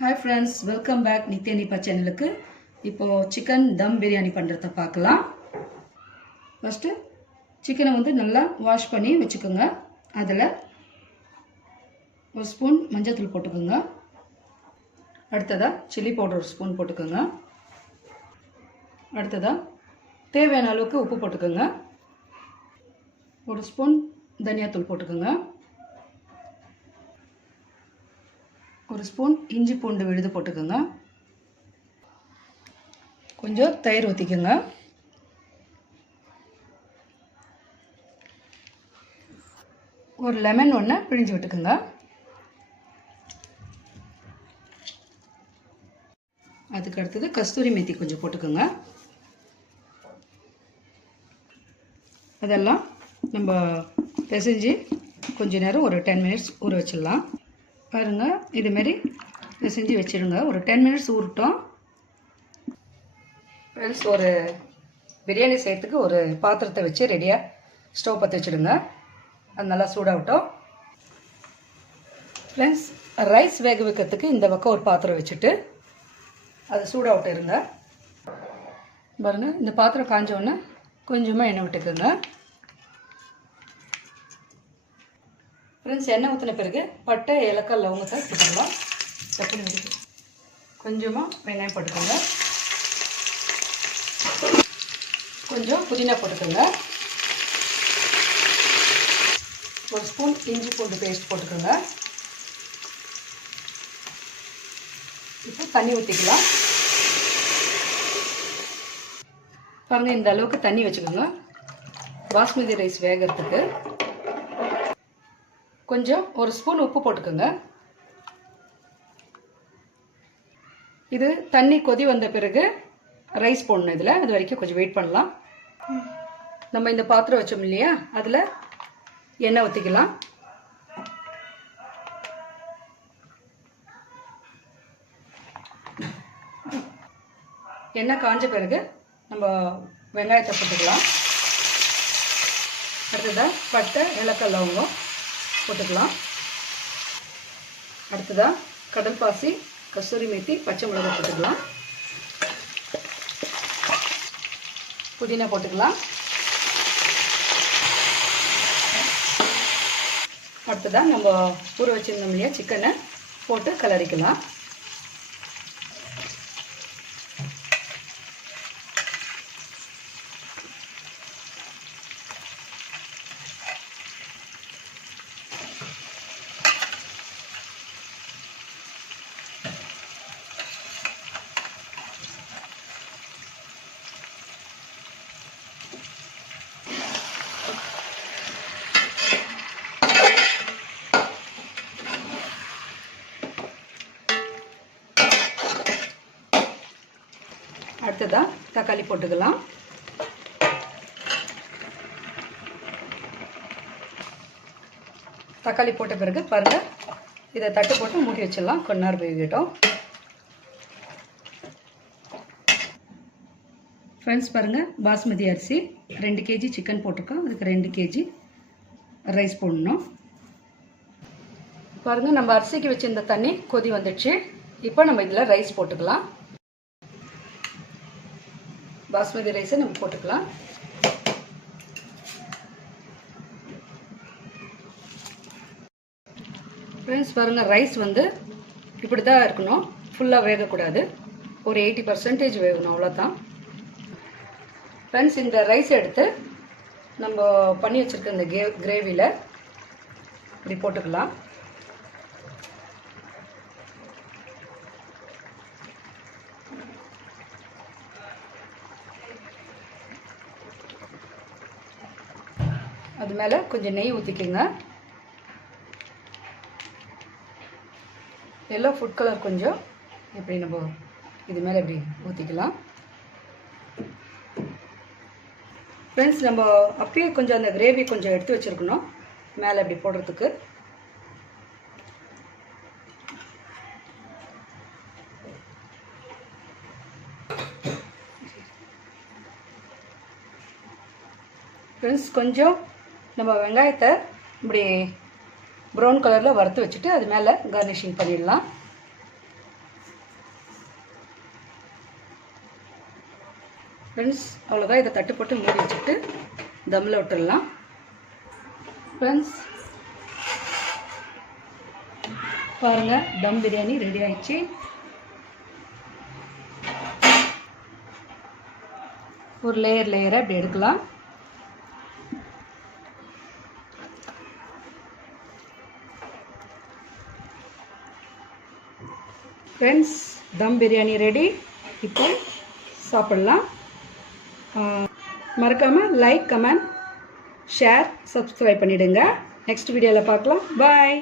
Hi friends, welcome back Nithya Nipa சேனலுக்கு. இப்போ chicken தம் பிரியாணி பண்றத பார்க்கலாம். ஃபர்ஸ்ட் சிக்கனை வந்து நல்லா வாஷ் பண்ணி வெச்சுக்கோங்க. அதுல ஒரு ஸ்பூன் மஞ்சள் தூள் போட்டுக்கோங்க. அடுத்ததா சில்லி பவுடர் ஒரு ஸ்பூன் போட்டுக்கோங்க. அடுத்ததா தேவையான அளவுக்கு உப்பு போட்டுக்கோங்க. ஒரு ஸ்பூன் தனியா தூள் போட்டுக்கோங்க. ஒரு ஸ்பூன் இஞ்சி பூண்டு விழுது போட்டுக்கோங்க. கொஞ்சம் தயிர் ஊற்றிக்கோங்க. ஒரு லெமன் ஒன்று பிழிஞ்சு விட்டுக்கோங்க. அதுக்கு அடுத்தது கஸ்தூரி மேத்தி கொஞ்சம் போட்டுக்கோங்க. அதெல்லாம் நம்ம பிசைஞ்சு கொஞ்ச நேரம் ஒரு 10 மினிட்ஸ் ஊற வச்சிடலாம். பாருங்கள், இதுமாரி பிசைஞ்சு வச்சுடுங்க. ஒரு 10 மினிட்ஸ் ஊறட்டும். ஃப்ரெண்ட்ஸ், ஒரு பிரியாணி செய்கிறதுக்கு ஒரு பாத்திரத்தை வச்சு ரெடியாக ஸ்டவ் பற்ற வச்சுடுங்க. அது நல்லா சூடாகட்டும். ஃப்ரெண்ட்ஸ், ரைஸ் வேக வைக்கிறதுக்கு இந்த பக்கம் ஒரு பாத்திரம் வச்சுட்டு அது சூடாகட்டும் இருங்க. பாருங்கள், இந்த பாத்திரம் காஞ்சோடனே கொஞ்சமாக எண்ணெய் விட்டுக்குங்க. ஃப்ரெண்ட்ஸ், எண்ணெய் ஊற்றின பிறகு பட்டை ஏலக்காய் லவங்கத்தை போட்டுக்கலாம். டப்புன்னு கொஞ்சமாக வெங்காயம் போட்டுக்கோங்க. கொஞ்சம் புதினா போட்டுக்கோங்க. ஒரு ஸ்பூன் இஞ்சி பூண்டு பேஸ்ட் போட்டுக்கோங்க. இப்போ தண்ணி ஊற்றிக்கலாம். பாருங்கள், இந்த அளவுக்கு தண்ணி வச்சுக்கோங்க பாஸ்மதி ரைஸ் வேகிறதுக்கு. கொஞ்சம் ஒரு ஸ்பூன் உப்பு போட்டுக்கோங்க. இது தண்ணி கொதி வந்த பிறகு ரைஸ் போடணும். இதில் அது வரைக்கும் கொஞ்சம் வெயிட் பண்ணலாம். நம்ம இந்த பாத்திரம் வச்சோம் இல்லையா, அதில் எண்ணெய் ஊற்றிக்கலாம். எண்ணெய் காஞ்ச பிறகு நம்ம வெங்காயத்தை போட்டுக்கலாம். அடுத்ததாக பட்டை ஏலக்காய் லவங்கம் போட்டுக்கலாம். அடுத்ததாக கடல் பாசி, கஸ்தூரி மேத்தி, பச்சை மிளகாய் போட்டுக்கலாம். புதினா போட்டுக்கலாம். அடுத்ததாக நம்ம ஊற வச்சிருந்தோம் இல்லையா சிக்கனை போட்டு கலரிக்கலாம். அடுத்ததாக தக்காளி போட்டுக்கலாம். தக்காளி போட்ட பிறகு பாருங்கள், இதை தட்டு போட்டு மூடி வச்சிடலாம். கொஞ்ச நேரம் வேகட்டும். ஃப்ரெண்ட்ஸ், பாருங்கள், பாஸ்மதி அரிசி 2 kg சிக்கன் போட்டிருக்கோம். அதுக்கு 2 kg ரைஸ் போடணும். பாருங்கள், நம்ம அரிசிக்கு வச்சிருந்த தண்ணி கொதி வந்துடுச்சு. இப்போ நம்ம இதில் ரைஸ் போட்டுக்கலாம். பாஸ்மதி ரைஸை நம்ம போட்டுக்கலாம். ஃப்ரெண்ட்ஸ், பாருங்கள், ரைஸ் வந்து இப்படி தான் இருக்கணும். ஃபுல்லாக வேகக்கூடாது. ஒரு 80% வேகணும், அவ்வளோதான். ஃப்ரெண்ட்ஸ், இந்த ரைஸ் எடுத்து நம்ம பண்ணி வச்சுருக்க இந்த கிரேவியில் இப்படி போட்டுக்கலாம். அது மேலே கொஞ்சம் நெய் ஊற்றிக்கோங்க. எல்லோ ஃபுட் கலர் கொஞ்சம் இப்படி நம்ம இது மேலே இப்படி ஊற்றிக்கலாம். ஃப்ரெண்ட்ஸ், நம்ம அப்பயே கொஞ்சம் அந்த கிரேவி கொஞ்சம் எடுத்து வச்சுருக்கணும் மேலே இப்படி போடுறதுக்கு. ஃப்ரெண்ட்ஸ், கொஞ்சம் நம்ம வெங்காயத்தை இப்படி ப்ரௌன் கலரில் வறுத்து வச்சுட்டு அது மேலே கார்னிஷிங் பண்ணிடலாம். ஃப்ரெண்ட்ஸ் அவ்வளோதான். இதை தட்டு போட்டு மூடி வச்சுட்டு தம்மில் விட்டுடலாம். ஃப்ரெண்ட்ஸ் பாருங்கள், தம் பிரியாணி ரெடி ஆயிடுச்சு. ஒரு லேயராக இப்படி எடுக்கலாம். ஃப்ரெண்ட்ஸ் தம் பிரியாணி ரெடி. இப்போ சாப்பிட்லாம். மறக்காமல் லைக், கமெண்ட், ஷேர், சப்ஸ்கிரைப் பண்ணிவிடுங்க. நெக்ஸ்ட் வீடியோவில் பார்க்கலாம். பாய்.